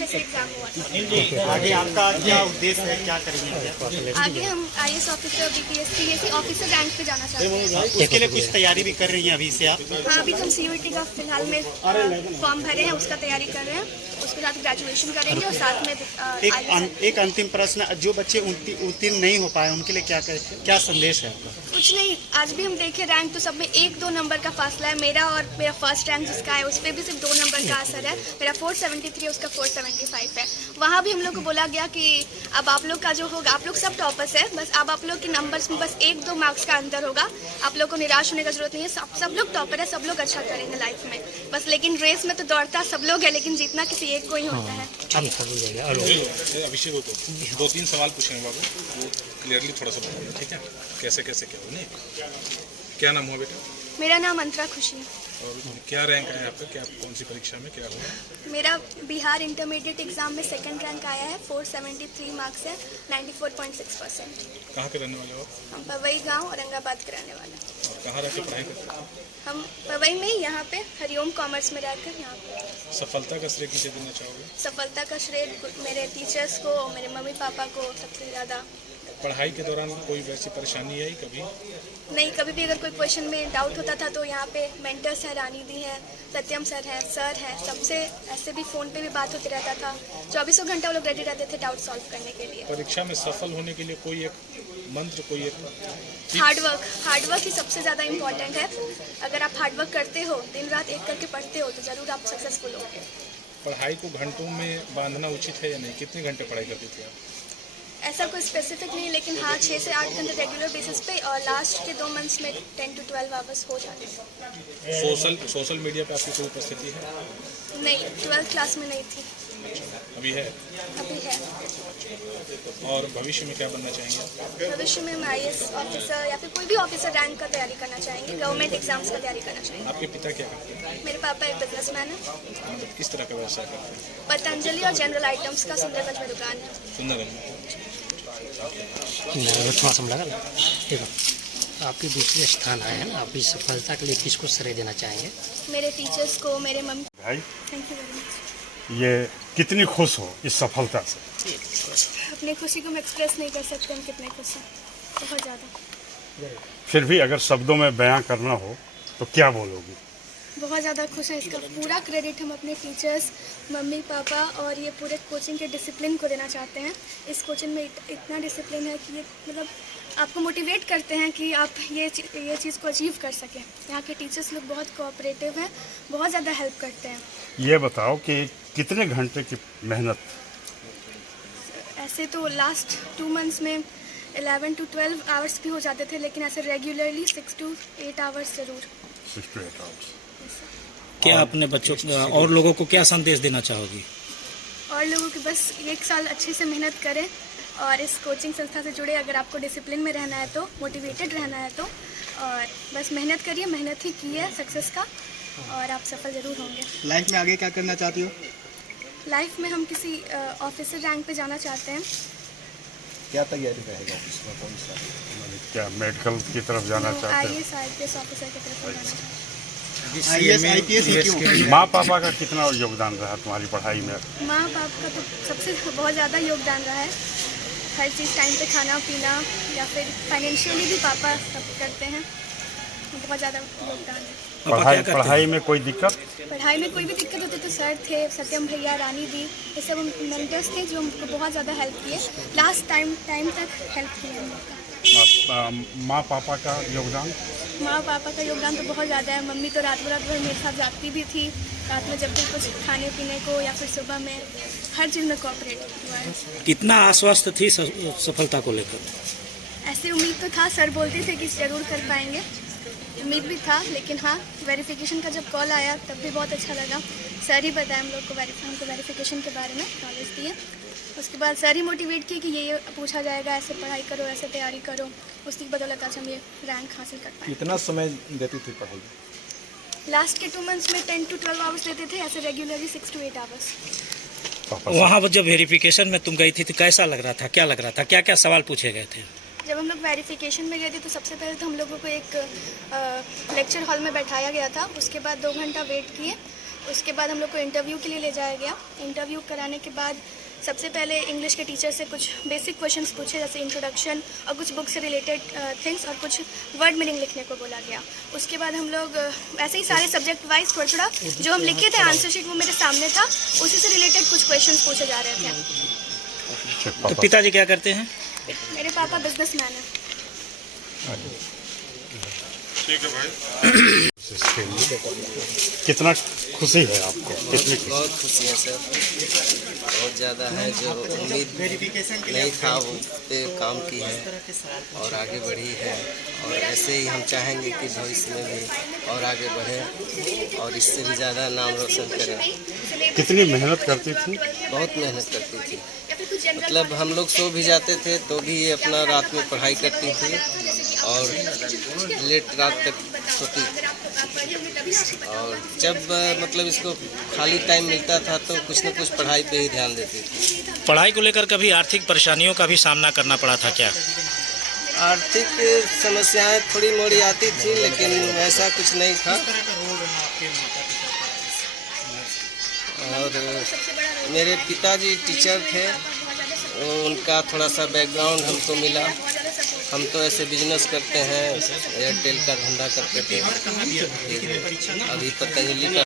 अच्छे से एग्जाम हुआ था। आगे आपका क्या उद्देश्य है, क्या करेंगे? आगे हम IAS officer, BPSC officer rank पे जाना चाहते हैं। उसके लिए कुछ तैयारी भी कर रही हैं अभी से आप? हाँ, अभी हम CUET का फिलहाल में फॉर्म भरे हैं, उसका तैयारी कर रहे हैं। उसके साथ ग्रेजुएशन करेंगे और साथ में एक अंतिम प्रश्न, जो बच्चे उत्तीर्ण नहीं हो पाए उनके लिए क्या संदेश है आपका? कुछ नहीं, आज भी हम देखे रैंक तो सब में 1-2 नंबर का फासला है। मेरा और मेरा फर्स्ट रैंक जिसका है उस पर भी सिर्फ 2 नंबर का असर है। मेरा 473 है, उसका 475 है। वहाँ भी हम लोग को बोला गया कि अब आप लोग का जो होगा, आप लोग सब टॉपर्स है, बस अब आप लोग के नंबर्स में बस 1-2 मार्क्स का अंतर होगा। आप लोग को निराश होने का जरूरत नहीं है, सब लोग टॉपर है, सब लोग अच्छा करेंगे लाइफ में बस। लेकिन रेस में तो दौड़ता सब लोग है, लेकिन जीतना किसी एक को ही होता है। अभिषेक को 2-3 सवाल पूछेंगे बाबू, वो क्लियरली थोड़ा सा बताइए, ठीक है? कैसे कैसे क्या हो? नहीं, क्या नाम हुआ बेटा? मेरा नाम अंतरा खुशी है। और क्या रैंक है आपका? क्या कौन सी परीक्षा में क्या हुआ? मेरा बिहार इंटरमीडिएट एग्जाम में 2nd रैंक आया है। 473 मार्क्स है, 94.6%। कहाँ के रहने वाले हो? हम पवई गांव औरंगाबाद के रहने वाले हैं। और कहाँ रह के पढ़ाई करते हो? हम पवई में ही यहाँ पे हरिओम कॉमर्स में रहकर यहाँ पे। सफलता का श्रेय किसे देना चाहोगे? सफलता का श्रेय मेरे टीचर्स को, मेरे मम्मी पापा को सबसे ज़्यादा। पढ़ाई के दौरान कोई वैसी परेशानी आई कभी? नहीं, कभी भी अगर कोई क्वेश्चन में डाउट होता था तो यहाँ पे मेंटर्स हैं, रानी दी हैं, सत्यम सर हैं, सबसे ऐसे भी फ़ोन पे भी बात होते रहता था। 24 घंटा वो लोग रेडी रहते थे डाउट सॉल्व करने के लिए। परीक्षा में सफल होने के लिए कोई एक मंत्र, कोई एक हार्डवर्क ही सबसे ज़्यादा इम्पॉर्टेंट है। अगर आप हार्डवर्क करते हो, दिन रात एक करके पढ़ते हो, तो ज़रूर आप सक्सेसफुल होंगे। पढ़ाई को घंटों में बांधना उचित है या नहीं? कितने घंटे पढ़ाई करती थी आप? ऐसा कोई स्पेसिफिक नहीं, लेकिन हाँ 6 से 8 घंटे रेगुलर बेसिस पे, और लास्ट के 2 मंथ्स में 10 to 12 आवर्स हो जाते हैं। सोशल मीडिया पे आपकी कोई उपस्थिति है? नहीं, 12th क्लास में नहीं थी। अभी है? अभी है। और भविष्य में क्या बनना चाहेंगे? भविष्य में हम IAS ऑफिसर या फिर कोई भी ऑफिसर रैंक का तैयारी करना चाहेंगे, गवर्नमेंट एग्जाम्स का तैयारी करना चाहेंगे। आपके पिता क्या करते हैं? मेरे पापा एक बिजनेसमैन है। किस तरह का व्यवसाय करते हैं? पतंजलि और जनरल आइटम्स का सुंदरगंज में दुकान है। सुंदरगंज। थोड़ा सा लगा ना, देखो आपके दूसरे स्थान आए हैं ना, आप इस सफलता के लिए किसको श्रेय देना चाहेंगे? मेरे टीचर्स को, मेरे मम्मी। भाई, थैंक यू वेरी मच। ये कितनी खुश हो इस सफलता से? अपनी खुशी को मैं एक्सप्रेस नहीं कर सकते हम कितने खुश हैं, बहुत ज़्यादा। फिर भी अगर शब्दों में बयां करना हो तो क्या बोलोगी? बहुत ज़्यादा खुश हैं। इसका पूरा क्रेडिट हम अपने टीचर्स, मम्मी पापा और ये पूरे कोचिंग के डिसिप्लिन को देना चाहते हैं। इस कोचिंग में इतना डिसिप्लिन है कि ये मतलब आपको मोटिवेट करते हैं कि आप ये चीज़ को अचीव कर सकें। यहाँ के टीचर्स लोग बहुत कोऑपरेटिव हैं, बहुत ज़्यादा हेल्प करते हैं। ये बताओ कि कितने घंटे की मेहनत? ऐसे तो लास्ट 2 मंथ्स में 11 to 12 आवर्स भी हो जाते थे, लेकिन ऐसे रेगुलरली 6 to 8 आवर्स ज़रूर। 6 to 8 आवर्स। क्या अपने बच्चों और लोगों को क्या संदेश देना चाहोगी? और लोगों की बस 1 साल अच्छे से मेहनत करें और इस कोचिंग संस्था से जुड़े। अगर आपको डिसिप्लिन में रहना है तो, मोटिवेटेड रहना है तो, और बस मेहनत करिए, मेहनत ही की है सक्सेस का, और आप सफल ज़रूर होंगे। लाइफ में आगे क्या करना चाहती हो? लाइफ में हम किसी ऑफिसर रैंक पे जाना चाहते हैं। क्या तैयारी रहेगा ऑफिस में, कौन सा? क्या मेडिकल की तरफ जाना चाहते हो? IAS IPS ऑफिसर की तरफ जाना चाहते हैं। IAS IPS ही क्यों? माँ पापा का कितना योगदान रहा तुम्हारी पढ़ाई में? माँ बाप का तो सबसे बहुत ज़्यादा योगदान रहा है। हर चीज़ टाइम पे, खाना पीना, या फिर फाइनेंशियली भी पापा सब करते हैं। बहुत ज़्यादा योगदान है। पढ़ाई में कोई दिक्कत? पढ़ाई में कोई भी दिक्कत होती तो सर थे, सत्यम भैया, रानी दी, ये सब मेंटर्स थे जो हमको बहुत ज़्यादा हेल्प किए, लास्ट टाइम तक हेल्प किए हम लोग का। माँ पापा का योगदान? माँ पापा का योगदान तो बहुत ज़्यादा है। मम्मी तो रात भर मेरे साथ जागती भी थी, रात में जब भी कुछ खाने पीने को या फिर सुबह में हर चीज़ में कोऑपरेट हुआ है। कितना आश्वस्त थी सफलता को लेकर? ऐसे उम्मीद तो था, सर बोलते थे कि ज़रूर कर पाएंगे, उम्मीद भी था, लेकिन हाँ वेरिफिकेशन का जब कॉल आया तब भी बहुत अच्छा लगा। सर ही बताया हम लोग को, हमको वेरिफिकेशन के बारे में नॉलेज दिए। उसके बाद सर ही मोटिवेट किए कि ये पूछा जाएगा, ऐसे पढ़ाई करो, ऐसे तैयारी करो। उसकी बदौलत आज हम ये रैंक हासिल कर पाए। कितना समय देती थी पढ़ाई? लास्ट के 2 मंथ्स में 10 to 12 आवर्स लेते थे, ऐसे रेगुलरली 6 to 8 आवर्स। वहाँ पर जब वेरिफिकेशन में तुम गई थी तो कैसा लग रहा था, क्या लग रहा था, क्या क्या सवाल पूछे गए थे? जब हम लोग वेरिफिकेशन में गए थे तो सबसे पहले तो हम लोगों को एक लेक्चर हॉल में बैठाया गया था। उसके बाद 2 घंटा वेट किए, उसके बाद हम लोग को इंटरव्यू के लिए ले जाया गया। इंटरव्यू कराने के बाद सबसे पहले इंग्लिश के टीचर से कुछ बेसिक क्वेश्चंस पूछे, जैसे इंट्रोडक्शन और कुछ बुक से रिलेटेड थिंग्स, और कुछ वर्ड मीनिंग लिखने को बोला गया। उसके बाद हम लोग ऐसे ही सारे सब्जेक्ट वाइज थोड़ा थोड़ा जो हम लिखे थे आंसर शीट वो मेरे सामने था, उसी से रिलेटेड कुछ क्वेश्चंस पूछे जा रहे थे। तो पिताजी क्या करते हैं? मेरे पापा बिजनेसमैन हैं। ठीक है भाई। इसके लिए कितना खुशी है आपको, कितनी खुशी? बहुत खुशी है सर, बहुत ज़्यादा है। जो उम्मीद नहीं था वो पे काम की है और आगे बढ़ी है, और ऐसे ही हम चाहेंगे कि भविष्य में भी और आगे बढ़े और इससे भी ज़्यादा नाम रोशन करें। कितनी मेहनत करती थी? बहुत मेहनत करती थी, मतलब हम लोग सो भी जाते थे तो भी ये अपना रात में पढ़ाई करती थी और लेट रात तक सोती थी। और जब मतलब इसको खाली टाइम मिलता था तो कुछ न कुछ पढ़ाई पे ही ध्यान देती थी। पढ़ाई को लेकर कभी आर्थिक परेशानियों का भी सामना करना पड़ा था क्या? आर्थिक समस्याएं थोड़ी मोड़ी आती थी, लेकिन ऐसा कुछ नहीं था। और मेरे पिताजी टीचर थे, उनका थोड़ा सा बैकग्राउंड हमको मिला। हम तो ऐसे बिजनेस करते हैं, एयरटेल का धंधा करते थे, अभी पतंजलि का